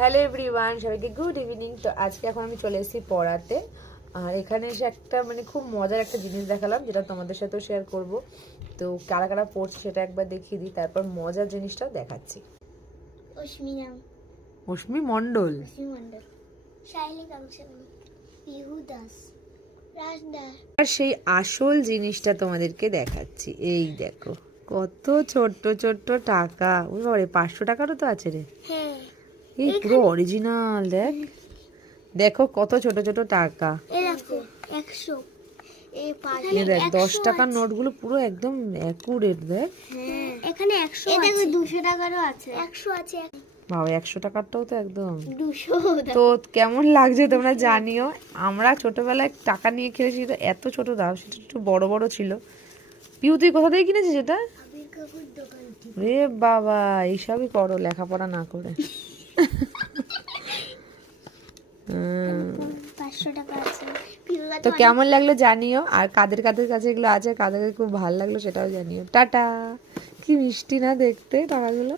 Hello everyone, সবাইকে good evening. তো আজকে এখন আমি চলে এসেছি পড়াতে। আর এখানে এসে একটা খুব মজার একটা জিনিস দেখালাম, যেটা তোমাদের সাথেও শেয়ার করব। তো কারা কারা পড়ছে সেটা একবার দেখিয়ে দিই, তারপর মজার জিনিসটাও দেখাচ্ছি। অশ্মি নাম, অশ্মি মণ্ডল, শাইলি কাঞ্চন, পিহু দাস, রাজ দাস। আর সেই আসল জিনিসটা তোমাদেরকে দেখাচ্ছি। এই দেখো কত ছোট্ট ছোট্ট টাকা। ওই বাবারে, 500 টাকারও তো আছে রে। হ্যাঁ, এই পুরো অরিজিনাল। দেখো কত ছোট ছোট টাকা। এই দেখো 100, এই এই দেখ 10 টাকার নোটগুলো পুরো একদম অ্যাকুরেট। দেখ হ্যাঁ, এখানে 100 আছে, দেখো 200 টাকারও আছে, 100 আছে। বাবা, 100 টাকারটাও তো একদম। 200। তো কেমন লাগছে তোমরা জানিও। আমরা ছোটবেলায় টাকা নিয়ে খেলেছি, তো এত ছোট দাও, সেটা একটু বড় বড় ছিল। পিউ, তুই কোথা থেকে কিনেছিস এটা? আবির কাকুর দোকান থেকে। রে বাবা, এইসবই করো লেখাপড়া না করে। 500 টাকা আছে। তো কেমন লাগলো জানিও, আর কাদের কাদের কাছে এগুলো আছে, কাদের খুব ভালো লাগলো সেটাও জানিও। টাটা। কি মিষ্টি না দেখতে টাকাগুলো।